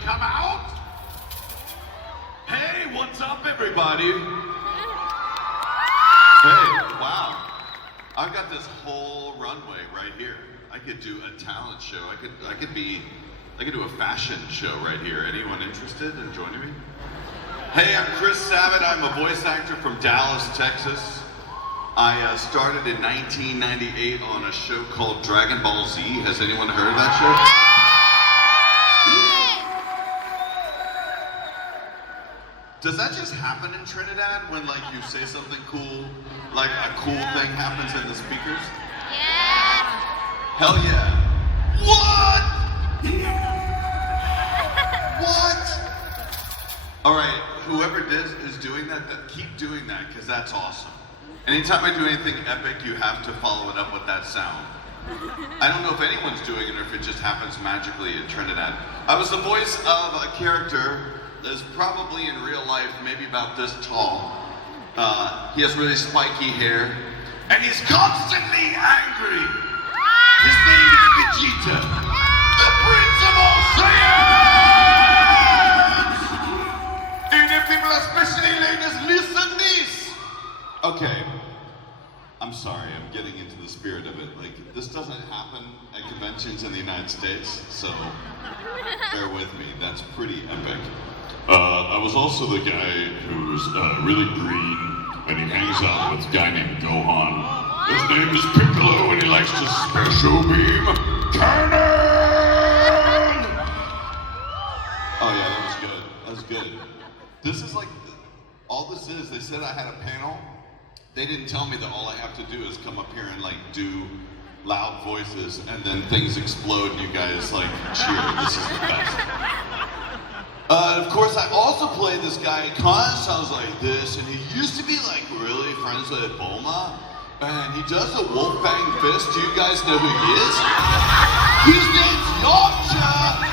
come out? Hey, what's up, everybody? Hey, wow. I've got this whole runway right here. I could do a talent show. I could do a fashion show right here. Anyone interested in joining me? Hey, I'm Chris Sabat. I'm a voice actor from Dallas, Texas. I started in 1998 on a show called Dragon Ball Z. Has anyone heard of that show? Does that just happen in Trinidad when like you say something cool, like a cool thing happens in the speakers? Yeah. Hell yeah. What? What? All right, whoever is doing that, keep doing that because that's awesome. Anytime I do anything epic, you have to follow it up with that sound. I don't know if anyone's doing it or if it just happens magically in Trinidad. I was the voice of a character that's probably in real life maybe about this tall. He has really spiky hair, and he's constantly angry. His name is Vegeta, the Prince of all Saiyans! And if people, especially ladies, listen this! Okay, I'm sorry, I'm getting into the spirit of it. Like, this doesn't happen at conventions in the United States, so bear with me, that's pretty epic. I was also the guy who's really green, and he hangs out with a guy named Gohan. His name is Piccolo, and he likes to special beam cannon! Oh yeah, that was good. That was good. This is like, all this is, they said I had a panel. They didn't tell me that all I have to do is come up here and like do loud voices, and then things explode, and you guys like cheer. This is the best. Of course, I also play this guy. Kind of sounds like this, and he used to be like really friends with Bulma, and he does a Wolfgang fist. Do you guys know who he is? His name's Yamcha.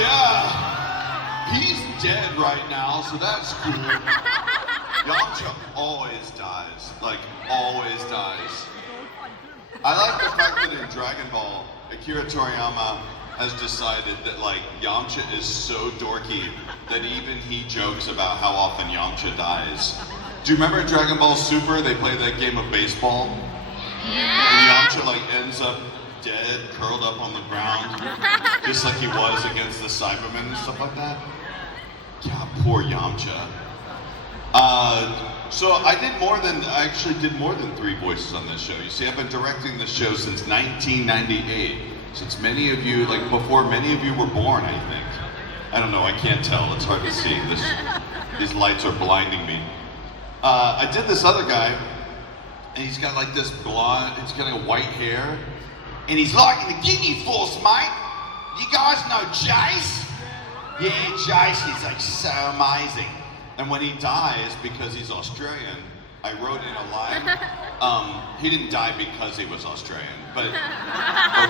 Yeah, he's dead right now, so that's cool. Yamcha always dies, like always dies. I like the fact that in Dragon Ball, Akira Toriyama has decided that like Yamcha is so dorky that even he jokes about how often Yamcha dies. Do you remember Dragon Ball Super? They play that game of baseball? Yeah. And Yamcha like ends up dead, curled up on the ground, just like he was against the Cybermen and stuff like that. God, poor Yamcha. So I actually did more than 3 voices on this show. You see, I've been directing this show since 1998. Since many of you, like before many of you were born, I think. I don't know, I can't tell, it's hard to see. These lights are blinding me. I did this other guy, and he's got like this blonde, he's got like white hair, and he's like in the Guinea Force, mate. You guys know Jace? Yeah, Jace is like so amazing. And when he dies, because he's Australian, I wrote in a line, he didn't die because he was Australian, but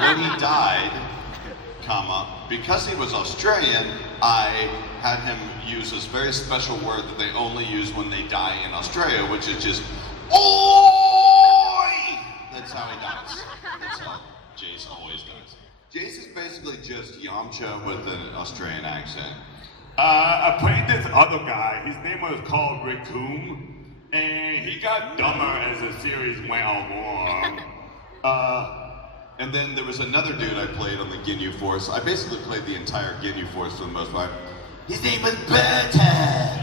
when he died, because he was Australian, I had him use this very special word that they only use when they die in Australia, which is just, oi! That's how he dies. That's how Jace always dies. Jace is basically just Yamcha with an Australian accent. I played this other guy. His name was called Raccoon, and he got dumber as the series went along. And then there was another dude I played on the Ginyu Force. I basically played the entire Ginyu Force for the most part. His name was Berta.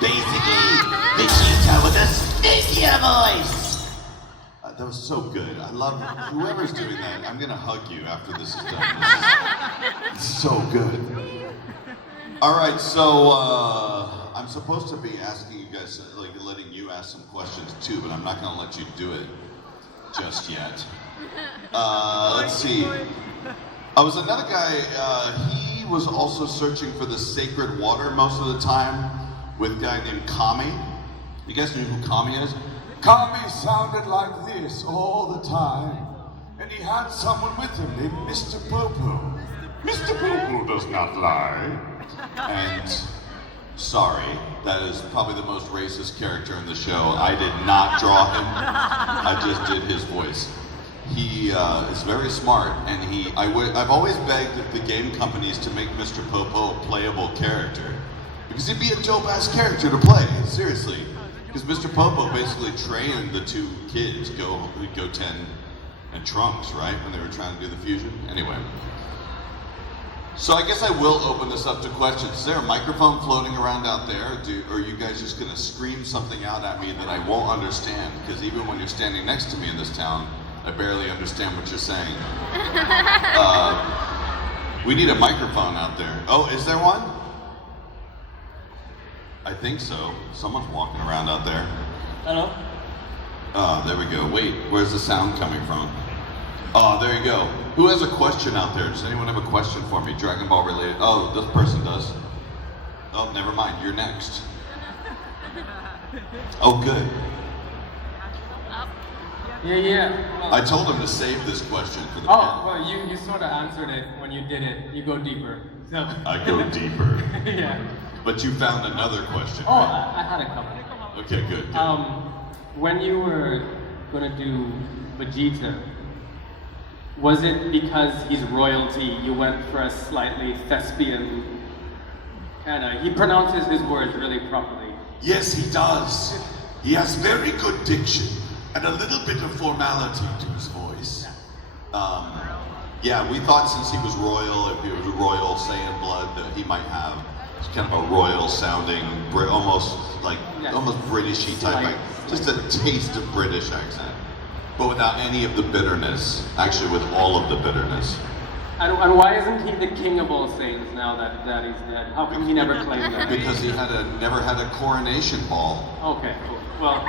Basically, Vegeta with a sneakier voice. That was so good. I love whoever's doing that. I'm gonna hug you after this is done. It's so good. All right, so I'm supposed to be asking you guys, like letting you ask some questions too, but I'm not gonna let you do it just yet. Let's see. I was another guy, he was also searching for the sacred water most of the time with a guy named Kami. You guys know who Kami is? Kami sounded like this all the time, and he had someone with him named Mr. Popo. Mr. Popo does not lie. And sorry, that is probably the most racist character in the show. I did not draw him. I just did his voice. he is very smart, and I've always begged the game companies to make Mr. Popo a playable character, because he'd be a dope-ass character to play, seriously. Because Mr. Popo basically trained the two kids, Goten and Trunks, right, when they were trying to do the fusion? Anyway. So I guess I will open this up to questions. Is there a microphone floating around out there? Or are you guys just gonna scream something out at me that I won't understand? Because even when you're standing next to me in this town, I barely understand what you're saying. We need a microphone out there. Oh, is there one? I think so. Someone's walking around out there. Hello? Oh, there we go. Wait, where's the sound coming from? Oh, there you go. Who has a question out there? Does anyone have a question for me? Dragon Ball related? Oh, this person does. Oh, never mind. You're next. Oh, good. Yeah. Well, I told him to save this question for the oh, well, you sort of answered it when you did it. You go deeper. So. I go deeper. Yeah. But you found another question, Oh, right? I had a couple. Okay, good. When you were gonna do Vegeta, was it because he's royalty you went for a slightly thespian kinda, he pronounces his words really properly? Yes, he does. He has very good diction and a little bit of formality to his voice. Yeah, we thought since he was royal, if he was a royal Saiyan blood, that he might have kind of a royal sounding, almost Britishy type, Like, just a taste of British accent, but without any of the bitterness. Actually, with all of the bitterness. And why isn't he the king of all Saiyans now that he's dead? How come he never claimed that? Because he never had a coronation ball. Okay, cool. Well,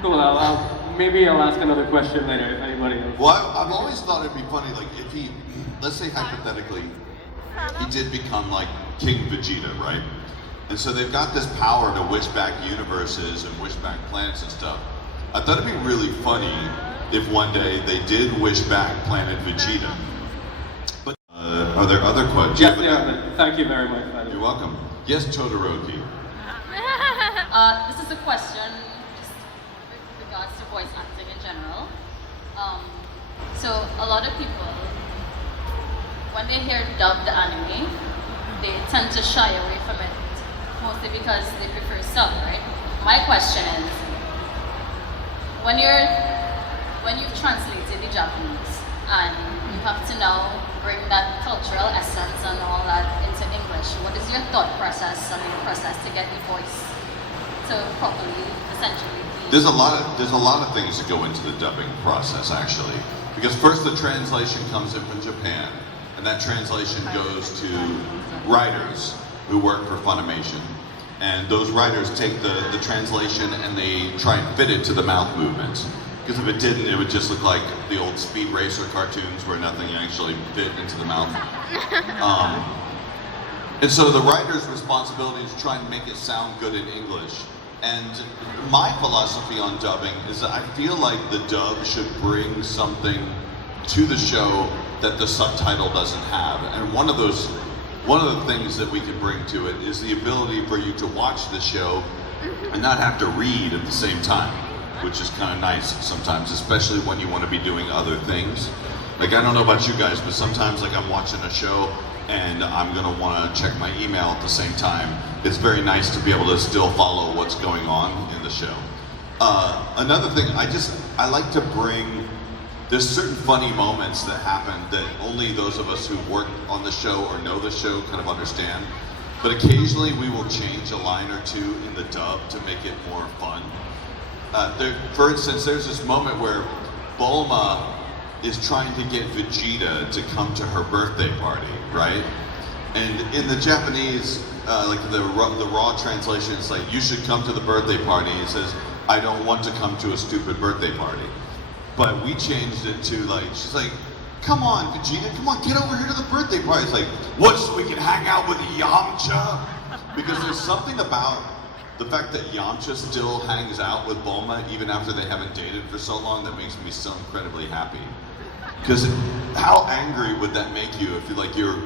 cool. Maybe I'll ask another question later if anybody else. Well, I've always thought it'd be funny, like if he, let's say hypothetically, he did become like King Vegeta, right? And so they've got this power to wish back universes and wish back planets and stuff. I thought it'd be really funny if one day they did wish back planet Vegeta. But are there other questions? Yes, yeah, thank you very much. By the way. You're welcome. Yes, Todoroki. This is a question just with regards to voice acting in general. So a lot of people, when they hear dubbed anime, they tend to shy away from it, mostly because they prefer sub, right? My question is, when you've translated the Japanese and you have to now bring that cultural essence and all that into English, what is your thought process and your process to get the voice to properly, essentially be? There's a lot of things that go into the dubbing process, actually. Because first the translation comes in from Japan, and that translation goes to writers who work for Funimation. And those writers take the translation and they try and fit it to the mouth movements. Because if it didn't, it would just look like the old Speed Racer cartoons where nothing actually fit into the mouth. And so the writer's responsibility is to try and make it sound good in English. And my philosophy on dubbing is that I feel like the dub should bring something to the show that the subtitle doesn't have. And one of the things that we can bring to it is the ability for you to watch the show and not have to read at the same time, which is kind of nice sometimes, especially when you want to be doing other things. Like, I don't know about you guys, but sometimes like I'm watching a show and I'm gonna want to check my email at the same time. It's very nice to be able to still follow what's going on in the show. Another thing, I like to bring, there's certain funny moments that happen that only those of us who work on the show or know the show kind of understand. But occasionally we will change a line or two in the dub to make it more fun. For instance, there's this moment where Bulma is trying to get Vegeta to come to her birthday party, right? And in the Japanese, like the raw translation, it's like, you should come to the birthday party. It says, I don't want to come to a stupid birthday party. But we changed it to like, she's like, come on, Vegeta, come on, get over here to the birthday party. It's like, what, so we can hang out with Yamcha? Because there's something about the fact that Yamcha still hangs out with Bulma even after they haven't dated for so long that makes me so incredibly happy. Because how angry would that make you if like your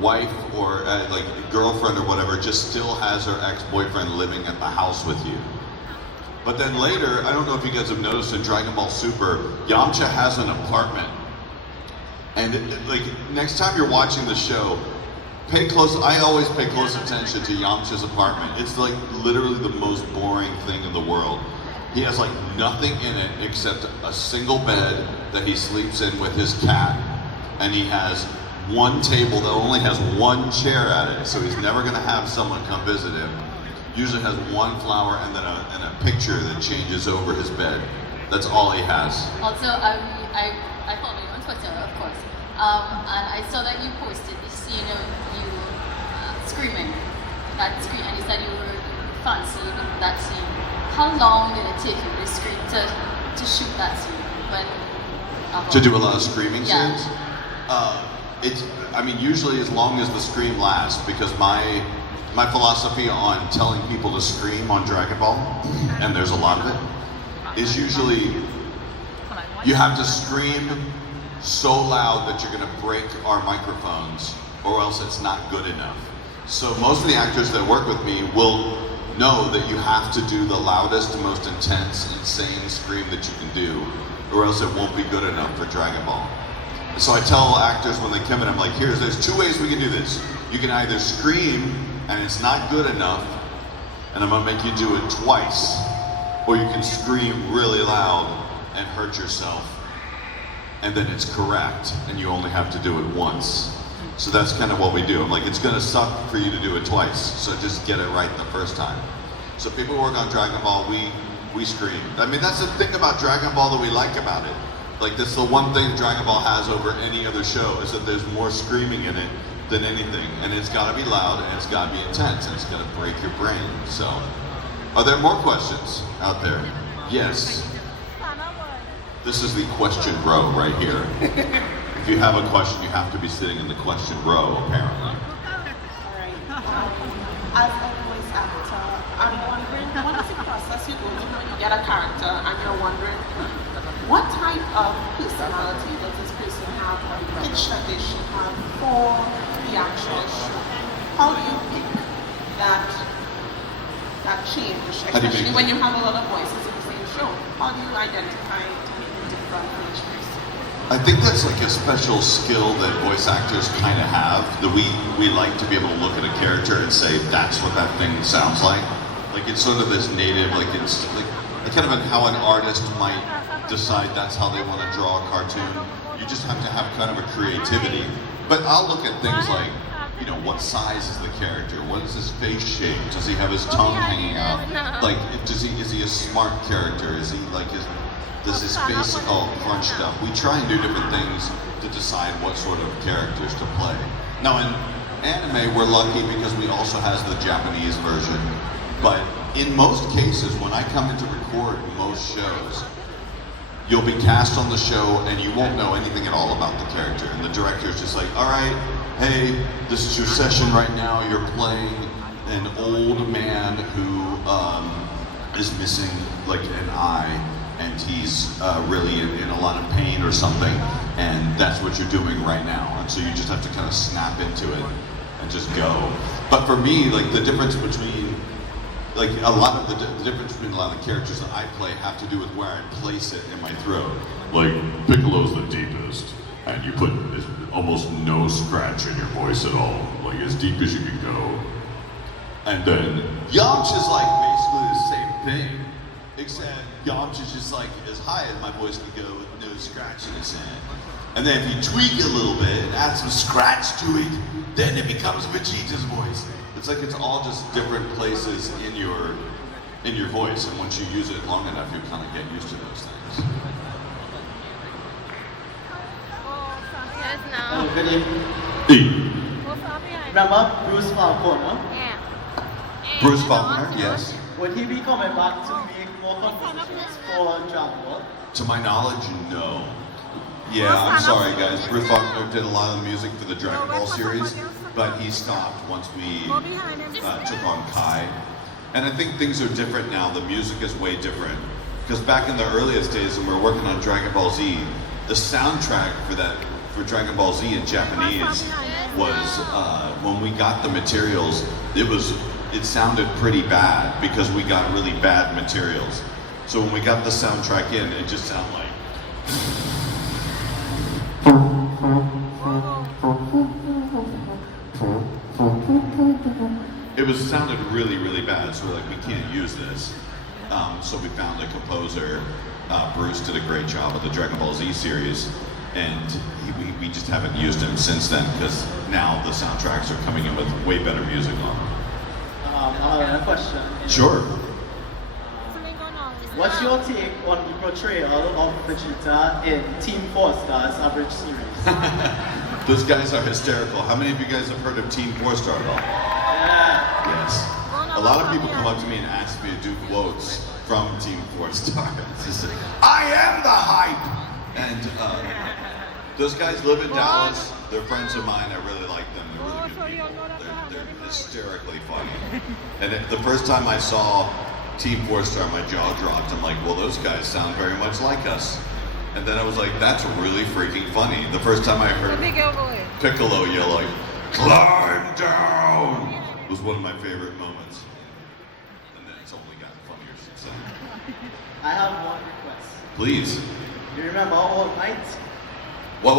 wife or like girlfriend or whatever just still has her ex-boyfriend living at the house with you? But then later, I don't know if you guys have noticed in Dragon Ball Super, Yamcha has an apartment. And like next time you're watching the show, I always pay close attention to Yamcha's apartment. It's like literally the most boring thing in the world. He has like nothing in it except a single bed that he sleeps in with his cat. And he has one table that only has one chair at it, so he's never gonna have someone come visit him. Usually has one flower and then a picture that changes over his bed. That's all he has. Also, I follow you on Twitter, of course, and I saw that you posted this scene of you screaming. That scene, and you said you were fancied that scene. How long did it take you to shoot that scene? To do a lot of screaming Yeah. scenes? Usually as long as the scream lasts, because my philosophy on telling people to scream on Dragon Ball, and there's a lot of it, is usually you have to scream so loud that you're gonna break our microphones, or else it's not good enough. So most of the actors that work with me will know that you have to do the loudest, most intense, insane scream that you can do, or else it won't be good enough for Dragon Ball. So I tell actors when they come in, I'm like, there's two ways we can do this. You can either scream and it's not good enough, and I'm gonna make you do it twice, or you can scream really loud and hurt yourself, and then it's correct, and you only have to do it once. So that's kind of what we do. I'm like, it's gonna suck for you to do it twice, so just get it right the first time. So people who work on Dragon Ball, we scream. I mean, that's the thing about Dragon Ball that we like about it. Like, that's the one thing Dragon Ball has over any other show, is that there's more screaming in it than anything. And it's gotta be loud, and it's gotta be intense, and it's gonna break your brain. So, are there more questions out there? Yes. This is the question row right here. If you have a question, you have to be sitting in the question row, apparently. As a voice actor, I'm wondering, what is the process you go through when you get a character and you're wondering, what type of personality does this person have, or the pitch that they should have for the actual show? How do you pick that change, especially when you have a lot of voices in the same show? How do you identify different for each person? I think that's like a special skill that voice actors kind of have. That we like to be able to look at a character and say, that's what that thing sounds like. Like it's sort of this native, like it's like kind of how an artist might decide that's how they want to draw a cartoon. You just have to have kind of a creativity. But I'll look at things like, what size is the character? What is his face shape? Does he have his tongue hanging out? Like, is he a smart character? Is he like does his face all crunched up? We try and do different things to decide what sort of characters to play. Now in anime, we're lucky because we also has the Japanese version. But in most cases, when I come in to record most shows, you'll be cast on the show and you won't know anything at all about the character. And the director's just like, all right, hey, this is your session right now. You're playing an old man who is missing like an eye, and he's really in a lot of pain or something, and that's what you're doing right now. And so you just have to kind of snap into it and just go. But for me, like the difference between like a lot of the difference between a lot of the characters that I play have to do with where I place it in my throat. Like Piccolo's the deepest, and you put almost no scratch in your voice at all, like as deep as you can go. And then Yamcha's like basically the same thing, except Yamcha's just like as high as my voice can go with no scratch in its end. And then if you tweak it a little bit and add some scratch to it, then it becomes Vegeta's voice. It's like it's all just different places in your voice, and once you use it long enough, you kind of get used to those things. Good evening. E. Remember Bruce Falcon, no? Bruce Faulkner, yes. Would he be coming back to make more compositions for Dragon Ball? To my knowledge, no. Yeah, I'm sorry guys. Bruce Faulkner did a lot of the music for the Dragon Ball series, but he stopped once we took on Kai. And I think things are different now. The music is way different. Because back in the earliest days when we were working on Dragon Ball Z, the soundtrack for Dragon Ball Z in Japanese was, when we got the materials, it sounded pretty bad because we got really bad materials. So when we got the soundtrack in, it just sounded like. It sounded really, really bad, so we're like, we can't use this. So we found a composer. Bruce did a great job with the Dragon Ball Z series, and we just haven't used him since then because now the soundtracks are coming in with way better music on them. I have a question. Sure. What's your take on the portrayal of Vegeta in Team Four-Star's average series? Those guys are hysterical. How many of you guys have heard of Team 4-Star at all? Yeah. Yes. A lot of people come up to me and ask me to do quotes from Team 4-Star. It's just like, I am the hype! And those guys live in Dallas. They're friends of mine. I really like them. They're really good people. They're hysterically funny. And the first time I saw Team 4-Star, my jaw dropped. I'm like, well, those guys sound very much like us. And then I was like, that's really freaking funny. The first time I heard Piccolo yell like, climb down, was one of my favorite moments. And then it's only gotten funnier since then. I have one request. Please. You remember All Might? What?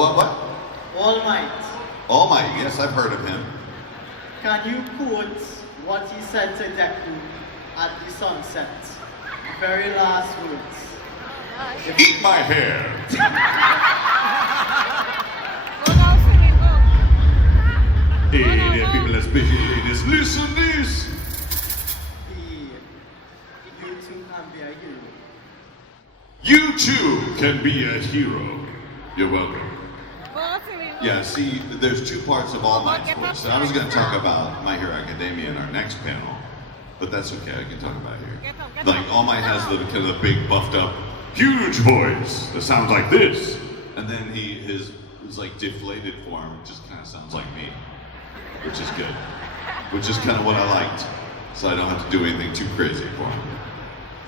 All Might. All Might, yes, I've heard of him. Can you quote what he said to Deku at the sunset? The very last words. Eat my hair. Hey there, people, ladies, listen this. You too can be a hero. You too can be a hero. You're welcome. Yeah, see, there's two parts of All Might's voice. I was going to talk about My Hero Academia in our next panel, but that's okay, I can talk about it here. Like, All Might has the kind of the big, buffed up, Huge voice that sounds like this. and then his like deflated form just kind of sounds like me, which is good. Which is kind of what I liked, so I don't have to do anything too crazy for him.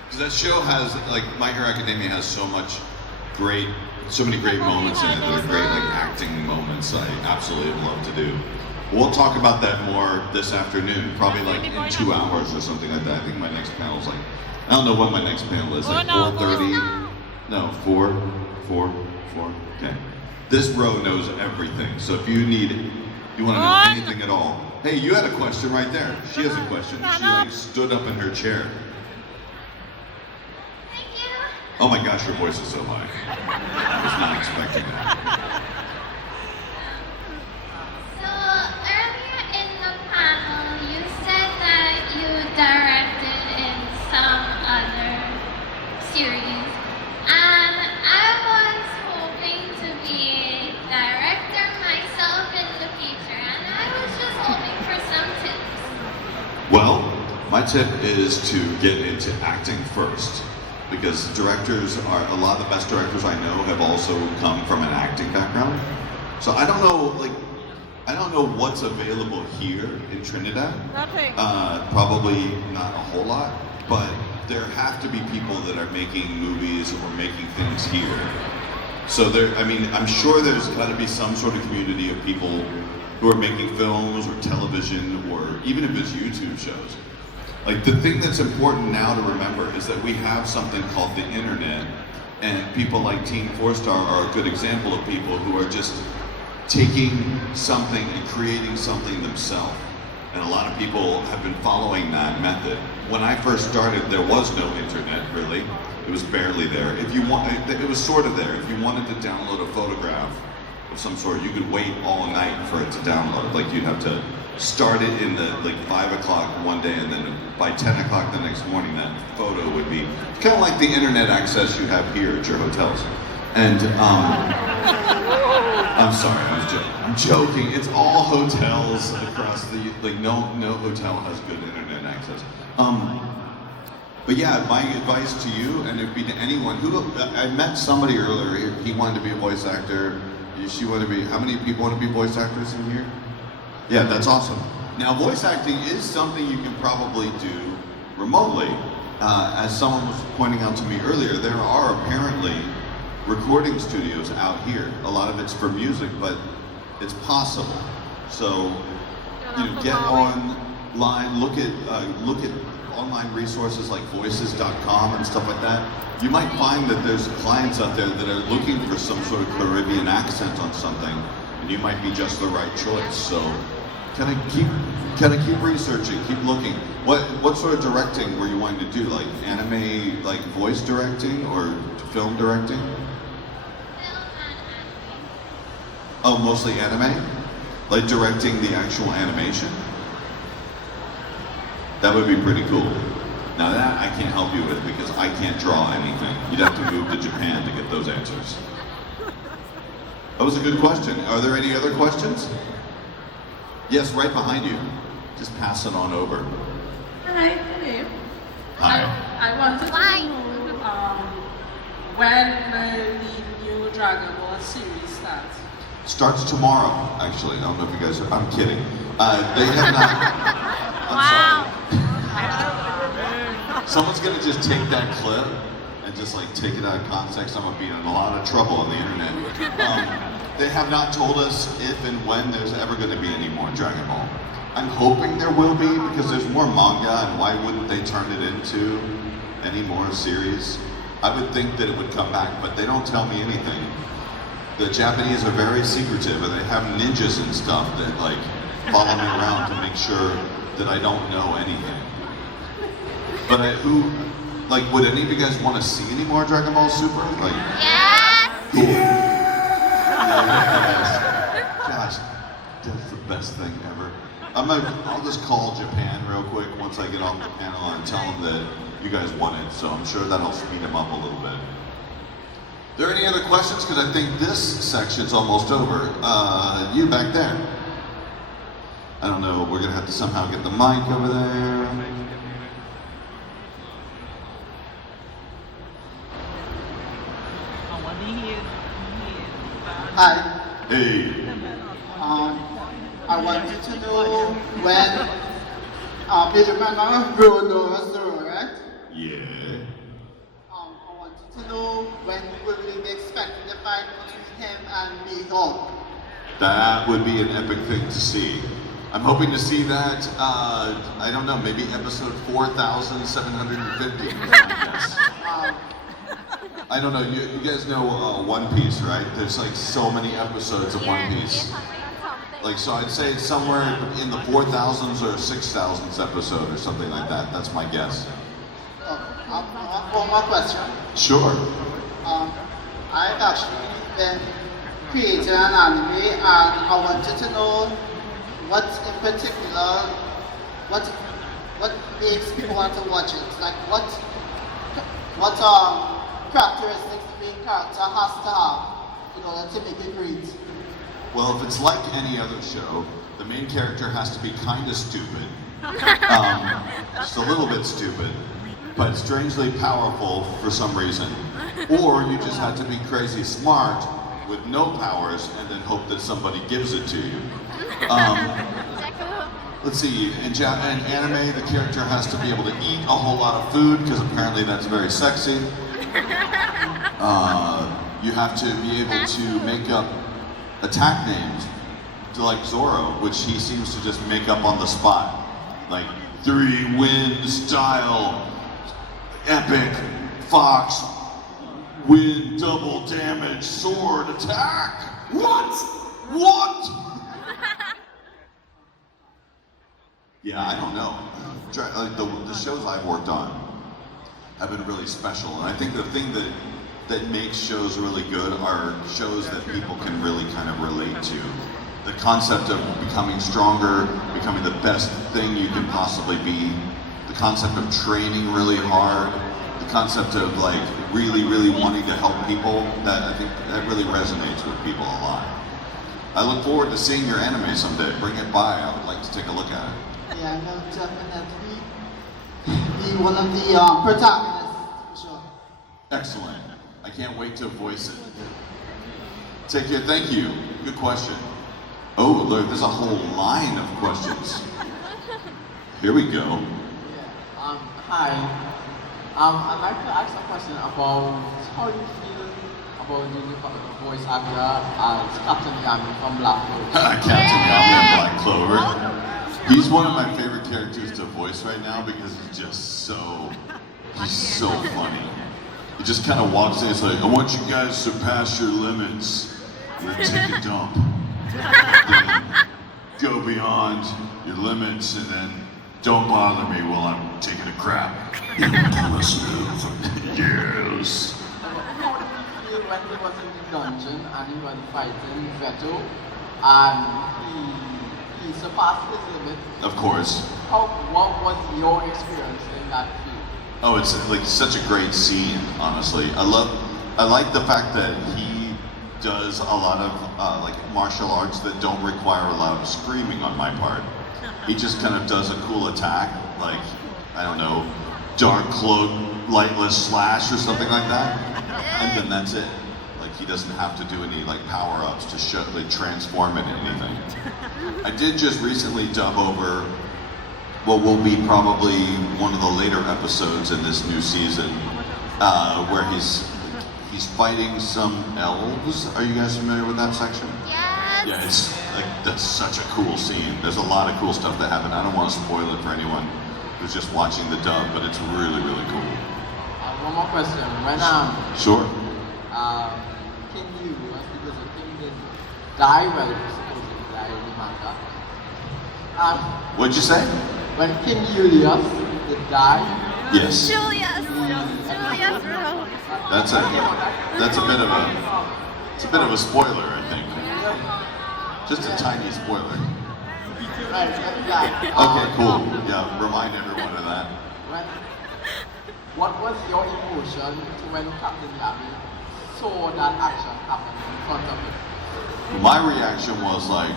Because that show has, like, My Hero Academia has so many great moments in it that are great, like, acting moments I absolutely love to do. We'll talk about that more this afternoon, probably like in 2 hours or something like that. I think my next panel is like, I don't know what my next panel is, like 4:30? No, 4, okay. This row knows everything, so if you want to know anything at all. Hey, you had a question right there. She has a question. She like stood up in her chair. Thank you. Oh my gosh, your voice is so high. I was not expecting that. So earlier in the panel, you said that you directed in some other series, and I was hoping to be a director myself in the future, and I was just hoping for some tips. Well, my tip is to get into acting first, because a lot of the best directors I know have also come from an acting background. So I don't know what's available here in Trinidad. Nothing. Probably not a whole lot, but there have to be people that are making movies or making things here. So I'm sure there's got to be some sort of community of people who are making films or television or even if it's YouTube shows. Like, the thing that's important now to remember is that we have something called the internet, and people like Team 4-Star are a good example of people who are just taking something and creating something themselves. And a lot of people have been following that method. When I first started, there was no internet, really. It was barely there. It was sort of there. If you wanted to download a photograph of some sort, you could wait all night for it to download. Like, you'd have to start it in 5 o'clock one day, and then by 10 o'clock the next morning, that photo would be kind of like the internet access you have here at your hotels. And I'm sorry, I'm joking. It's all hotels across no hotel has good internet access. But yeah, my advice to you, and it'd be to anyone I met somebody earlier. He wanted to be a voice actor. She wanted to be. How many people want to be voice actors in here? Yeah, that's awesome. Now, voice acting is something you can probably do remotely. As someone was pointing out to me earlier, there are apparently recording studios out here. A lot of it's for music, but it's possible. So, get online, look at online resources like voices.com and stuff like that, you might find that there's clients out there that are looking for some sort of Caribbean accent on something, and you might be just the right choice. So kind of keep researching, keep looking. What sort of directing were you wanting to do? Like anime, like voice directing or film directing? Oh, mostly anime? Like directing the actual animation? That would be pretty cool. Now that I can't help you with because I can't draw anything. You'd have to move to Japan to get those answers. That was a good question. Are there any other questions? Yes, right behind you. Just pass it on over. Hi, hello. Hi. I wanted to know when the new Dragon Ball series starts. Starts tomorrow, actually. I don't know if you guys are, I'm kidding. They have not. I'm sorry. Someone's gonna just take that clip and just like take it out of context. I'm gonna be in a lot of trouble on the internet. They have not told us if and when there's ever gonna be any more Dragon Ball. I'm hoping there will be because there's more manga, and why wouldn't they turn it into any more series? I would think that it would come back, but they don't tell me anything. The Japanese are very secretive, and they have ninjas and stuff that like follow me around to make sure that I don't know anything. But would any of you guys want to see any more Dragon Ball Super? Like, Yes! cool. Yes. Gosh, that's the best thing ever. I'll just call Japan real quick once I get off the panel and tell them that you guys want it. So I'm sure that'll speed them up a little bit. Are there any other questions? Because I think this section's almost over. You back there. I don't know, we're gonna have to somehow get the mic over there. Hi. Hey. I wanted to know when, you remember Bruno, right? Yeah. I wanted to know when will we be expecting the fight between him and Miguel? That would be an epic thing to see. I'm hoping to see that, I don't know, maybe episode 4,750. Yes. I don't know, you guys know One Piece, right? There's like so many episodes of One Piece. Like, so I'd say it's somewhere in the 4,000s or 6,000s episode or something like that. That's my guess. One more question. Sure. I've actually been creating an anime, and I wanted to know what in particular, what makes people want to watch it? Like what characteristics the main character has to have in order to make it great? Well, if it's like any other show, the main character has to be kind of stupid. Just a little bit stupid, but strangely powerful for some reason. Or you just have to be crazy smart with no powers and then hope that somebody gives it to you. Let's see, in anime, the character has to be able to eat a whole lot of food because apparently that's very sexy. You have to be able to make up attack names, like Zoro, which he seems to just make up on the spot. Like 3 wind style, epic, fox, wind double damage, sword attack. What? Yeah, I don't know. The shows I've worked on have been really special, and I think the thing that makes shows really good are shows that people can really kind of relate to. The concept of becoming stronger, becoming the best thing you can possibly be, the concept of training really hard, the concept of like really, really wanting to help people, that I think that really resonates with people a lot. I look forward to seeing your anime someday. Bring it by, I would like to take a look at it. Yeah, I will definitely be one of the protagonists, for sure. Excellent. I can't wait to voice it. Take care, thank you. Good question. Oh, look, there's a whole line of questions. Here we go. Hi. I'd like to ask a question about how you feel about the voice actor as Captain Yami from Black Clover. Captain Yami and Black Clover. He's one of my favorite characters to voice right now because he's just he's so funny. He just kind of walks in, it's like, I want you guys to surpass your limits. We're gonna take a dump. Then go beyond your limits and then don't bother me while I'm taking a crap. Yes. How did you feel when he was in the dungeon and he was fighting Veto and he surpassed his limit? Of course. What was your experience in that field? Oh, it's like such a great scene, honestly. I like the fact that he does a lot of like martial arts that don't require a lot of screaming on my part. He just kind of does a cool attack, like, I don't know, dark cloak, lightless slash or something like that. And then that's it. Like, he doesn't have to do any like power-ups to transform into anything. I did just recently dub over what will be probably one of the later episodes in this new season, where he's fighting some elves. Are you guys familiar with that section? Yes. Yeah, it's like that's such a cool scene. There's a lot of cool stuff that happened. I don't want to spoil it for anyone who's just watching the dub, but it's really, really cool. One more question. When Sure. King Julius, because the king didn't die, well, he was supposed to die in the manga. What'd you say? When King Julius did die, Yes. Julius, bro. That's a bit of a spoiler, I think. Just a tiny spoiler. right, yeah. Okay, cool. Yeah, remind everyone of that. What was your emotion when Captain Yami saw that action happen in front of him? My reaction was like,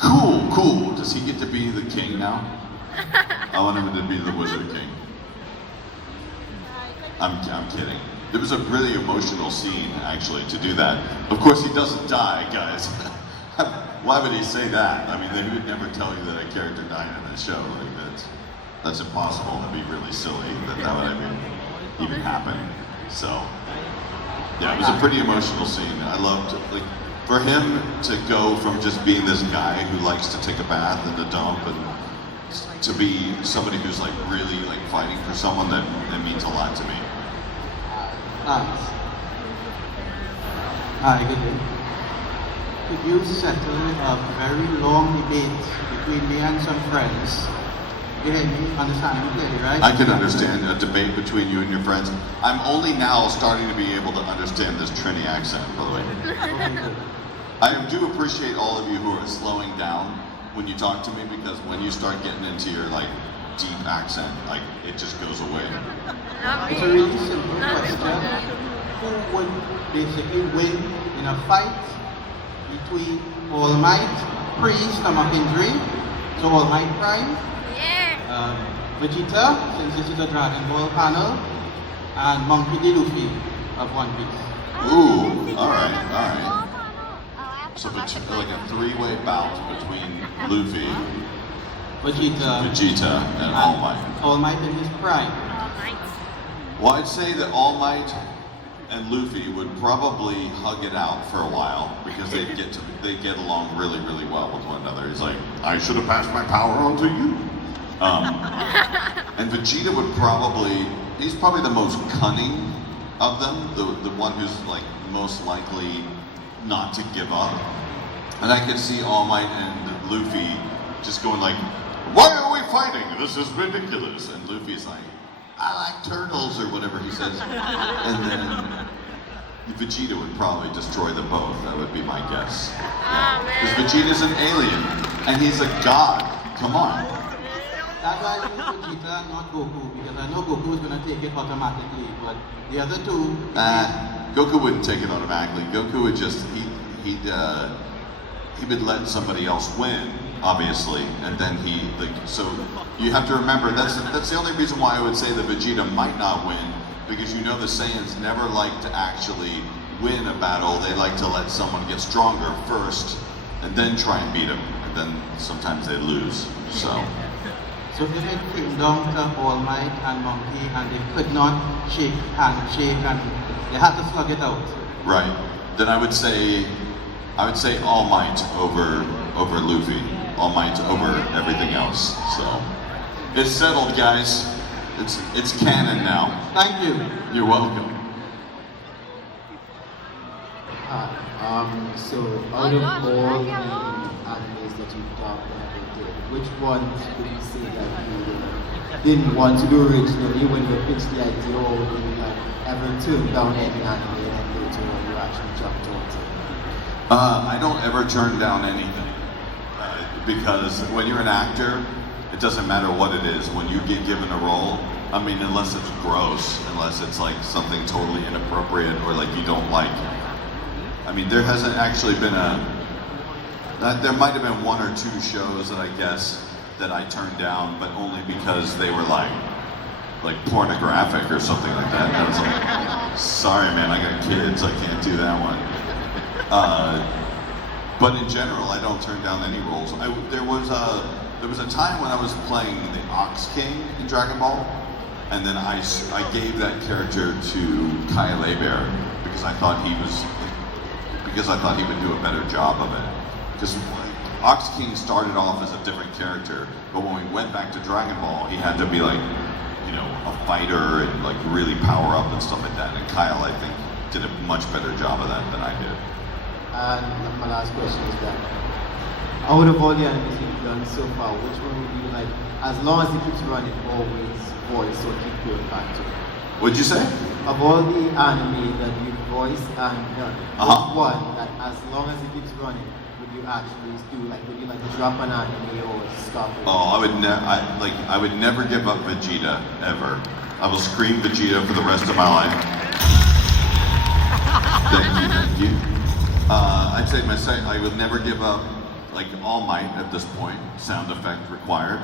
cool. Does he get to be the king now? I want him to be the Wizard King. I'm kidding. It was a really emotional scene, actually, to do that. Of course, he doesn't die, guys. Why would he say that? I mean, they would never tell you that a character died in a show. Like that's impossible. That'd be really silly that would even happen. So, yeah, it was a pretty emotional scene. I loved, like, for him to go from just being this guy who likes to take a bath in the dump and to be somebody who's like really like fighting for someone that means a lot to me. Thanks. Hi, good day. Could you settle a very long debate between me and some friends? You hear me? Understand me clearly, right? I can understand a debate between you and your friends. I'm only now starting to be able to understand this Trini accent, by the way. Okay, good. I do appreciate all of you who are slowing down when you talk to me, because when you start getting into your like deep accent, like it just goes away. It's a really simple question. Who would basically win in a fight between All Might, pre-stomach injury, so All Might Prime, Vegeta, since this is a Dragon Ball panel, and Monkey D. Luffy of One Piece. Ooh, alright. So it's like a three-way bout between Luffy, Vegeta, and All Might. All Might in his prime. Well, I'd say that All Might and Luffy would probably hug it out for a while because they get along really, really well with one another. He's like, I should have passed my power on to you. And Vegeta he's probably the most cunning of them, the one who's like most likely not to give up. And I could see All Might and Luffy just going like, why are we fighting? This is ridiculous. And Luffy's like, I like turtles, or whatever he says. And then Vegeta would probably destroy them both. That would be my guess. Because Vegeta's an alien, and he's a god. Come on. That's why I choose Vegeta and not Goku, because I know Goku is going to take it automatically, but the other two... Goku wouldn't take it automatically. Goku would just, he would let somebody else win, obviously, and then so you have to remember, that's the only reason why I would say that Vegeta might not win, because you know the Saiyans never like to actually win a battle. They like to let someone get stronger first, and then try and beat them, and then sometimes they lose, so. So they had Kingdom to All Might and Monkey, and they could not handshake, and they had to slug it out. Right. Then I would say All Might over Luffy. All Might over everything else. So it's settled, guys. It's canon now. Thank you. You're welcome. So out of all the animes that you've done and did, which ones would you say that you didn't want to do originally when you pitched the idea, or when you had ever turned down any anime and later when you actually jumped onto it? I don't ever turn down anything because when you're an actor, it doesn't matter what it is. When you get given a role, I mean, unless it's gross, unless it's like something totally inappropriate or like you don't like. I mean, there hasn't actually been there might have been one or two shows that I guess that I turned down, but only because they were like pornographic or something like that. I was like, sorry man, I got kids, I can't do that one. But in general, I don't turn down any roles. There was a time when I was playing the Ox King in Dragon Ball, and then I gave that character to Kai Bear because I thought he would do a better job of it. Because Ox King started off as a different character, but when we went back to Dragon Ball, he had to be like, you know, a fighter and like really power up and stuff like that. And Kyle, I think, did a much better job of that than I did. And my last question is that, out of all the animes you've done so far, which one would you like, as long as it keeps running, always voice or keep going back to? What'd you say? Of all the anime that you've voiced and done, which one that as long as it keeps running, would you actually do? Like, would you like to drop an anime or stop it? Oh, I would never give up Vegeta, ever. I will scream Vegeta for the rest of my life. Thank you. I'd say I would never give up, like, All Might at this point. Sound effect required.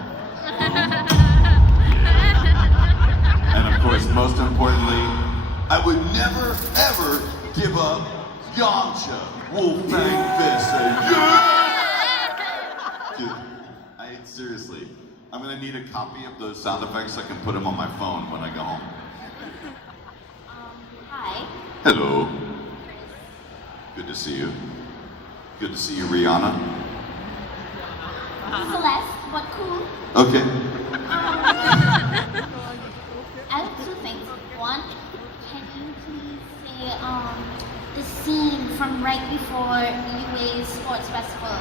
And of course, most importantly, I would never, ever give up Yamcha. Wolfang Fist. Dude, seriously, I'm gonna need a copy of those sound effects so I can put them on my phone when I go home. Hi. Hello. Good to see you. Good to see you, Rihanna. Celeste, what cool? Okay. I have two things. One, can you please say the scene from right before UA's sports festival,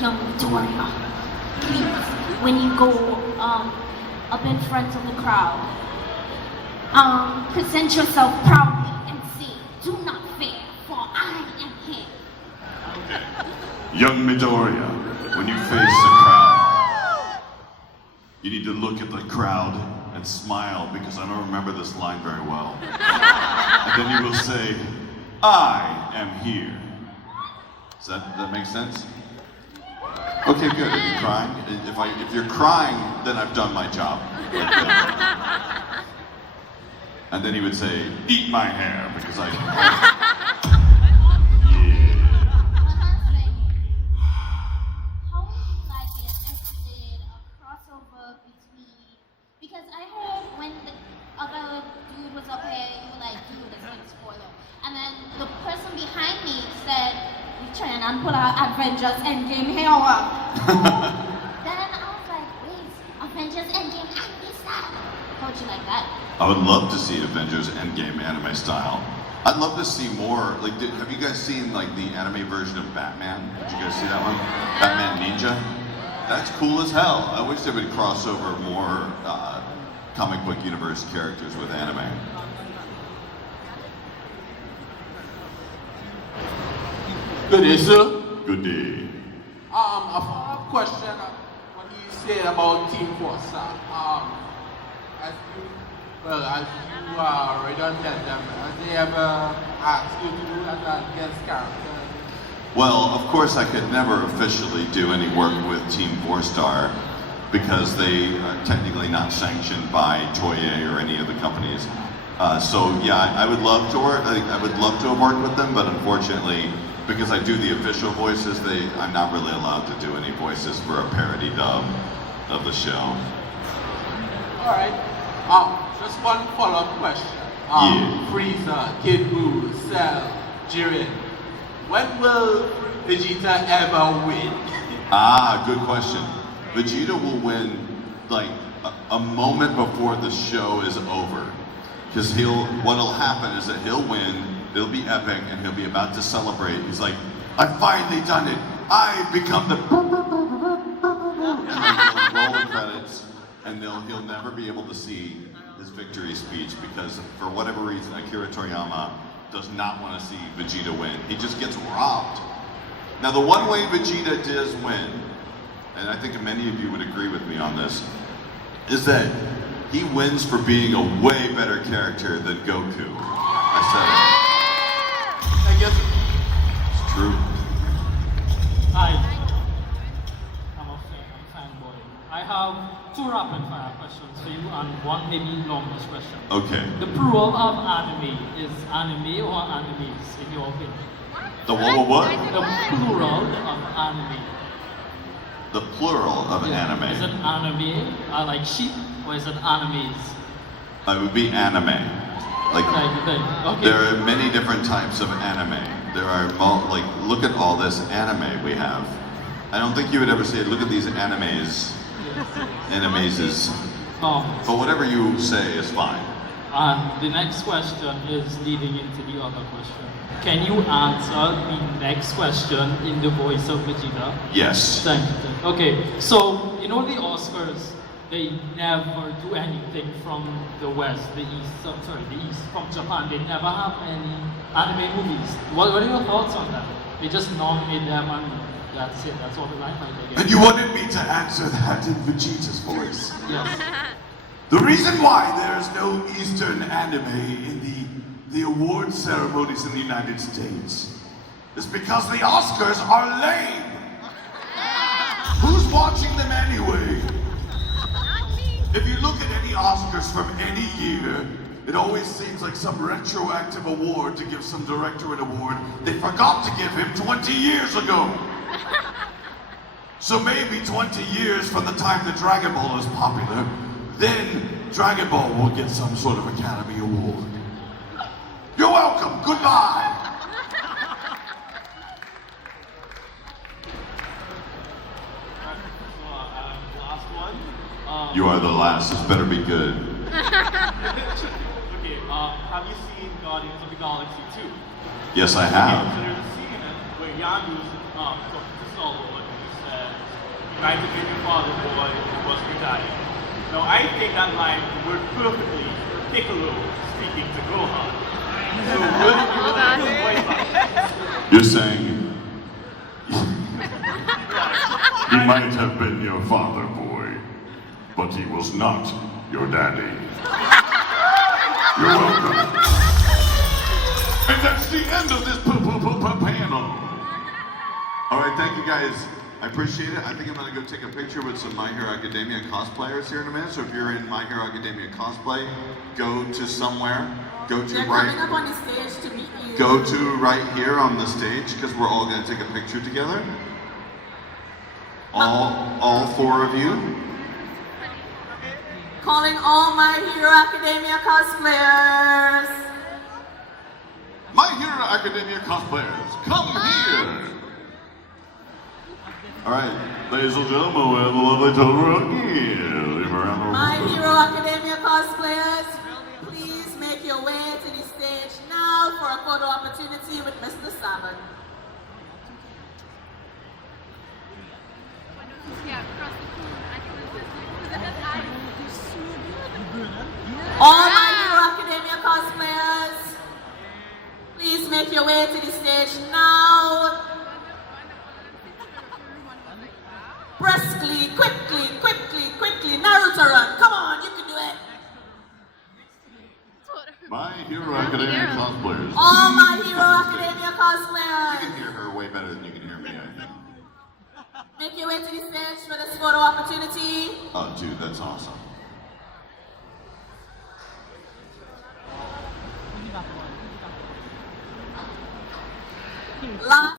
Young Victoria? Please, when you go up in front of the crowd, present yourself proudly and say, "Do not fear, for I am here." Okay. Young Midoriya, when you face the crowd, you need to look at the crowd and smile, because I don't remember this line very well. And then you will say, "I am here." Does that make sense? Okay, good. Are you crying? If you're crying, then I've done my job. And then he would say, "Eat my hair," because I. Because I heard when the other dude was up here, you were like, "Dude, that's like a spoiler." And then the person behind me said, "We trying and put our Avengers Endgame here up." Then I was like, "Wait, Avengers Endgame, I missed that." How'd you like that? I would love to see Avengers Endgame anime style. I'd love to see more. Like, have you guys seen like the anime version of Batman? Did you guys see that one? Batman Ninja. That's cool as hell. I wish they would cross over more comic book universe characters with anime. Good day, sir. Good day. A follow-up question. What you said about Team Force. As you already done them, have they ever asked you to do that against character? Well, of course, I could never officially do any work with Team 4-Star because they are technically not sanctioned by Toei or any of the companies. So yeah, I would love to work. I would love to have worked with them, but unfortunately, because I do the official voices, I'm not really allowed to do any voices for a parody dub of the show. All right. Just one follow-up question. Frieza, Kid Buu, Cell, Jiren. When will Vegeta ever win? Ah, good question. Vegeta will win like a moment before the show is over. Because what'll happen is that he'll win, it'll be epic, and he'll be about to celebrate. He's like, I've finally done it. I've become the... And then he'll roll the credits, and he'll never be able to see his victory speech because for whatever reason, Akira Toriyama does not want to see Vegeta win. He just gets robbed. Now the one way Vegeta does win, and I think many of you would agree with me on this, is that he wins for being a way better character than Goku. I said it. I guess It's true. I'm a fanboy. I have two rapid fire questions for you and one maybe longish question. Okay. The plural of anime is anime or animes in your opinion? The what? The plural of anime. The plural of anime. Is it anime, like sheep, or is it animes? It would be anime. Like, Okay. there are many different types of anime. There are, like, look at all this anime we have. I don't think you would ever say, look at these animes. Animes. But whatever you say is fine. And the next question is leading into the other question. Can you answer the next question in the voice of Vegeta? Yes. Thank you. Okay, so you know the Oscars, they never do anything from the West, the East, from Japan. They never have any anime movies. What are your thoughts on that? They just nominate them and that's it. That's all the limelight they get. And you wanted me to answer that in Vegeta's voice. Yes. The reason why there's no Eastern anime in the award ceremonies in the United States is because the Oscars are lame. Who's watching them anyway? If you look at any Oscars from any year, it always seems like some retroactive award to give some director an award they forgot to give him 20 years ago. So maybe 20 years from the time that Dragon Ball is popular, then Dragon Ball will get some sort of Academy Award. You're welcome. Goodbye. Last one. You are the last. This better be good. Okay, have you seen Guardians of the Galaxy 2? Yes, I have. So there's a scene in it where Yandu's talking to Solo and he says, "Trying to give your father boy who was retired." Now I think that line worked perfectly for Piccolo speaking to Gohan. So would you like to voice that? You're saying he might have been your father, boy, but he was not your daddy. You're welcome. And that's the end of this panel. All right, thank you guys. I appreciate it. I think I'm gonna go take a picture with some My Hero Academia cosplayers here in a minute. So if you're in My Hero Academia cosplay, go to somewhere. Go to They're coming up on the stage to meet you. Go to right here on the stage because we're all gonna take a picture together. All four of you. Calling all My Hero Academia cosplayers. My Hero Academia cosplayers, come here. All right, ladies and gentlemen, we have a lovely total here. Leave around the My Hero Academia cosplayers, please make your way to the stage now for a photo opportunity with Mr. Sabat. All My Hero Academia cosplayers, please make your way to the stage now. Briskly, quickly, Naruto run. Come on, you can do it. My Hero Academia cosplayers. All My Hero Academia You cosplayers, can hear her way better than you can hear me, I think. make your way to the stage for this photo opportunity. Oh, dude, that's awesome. Last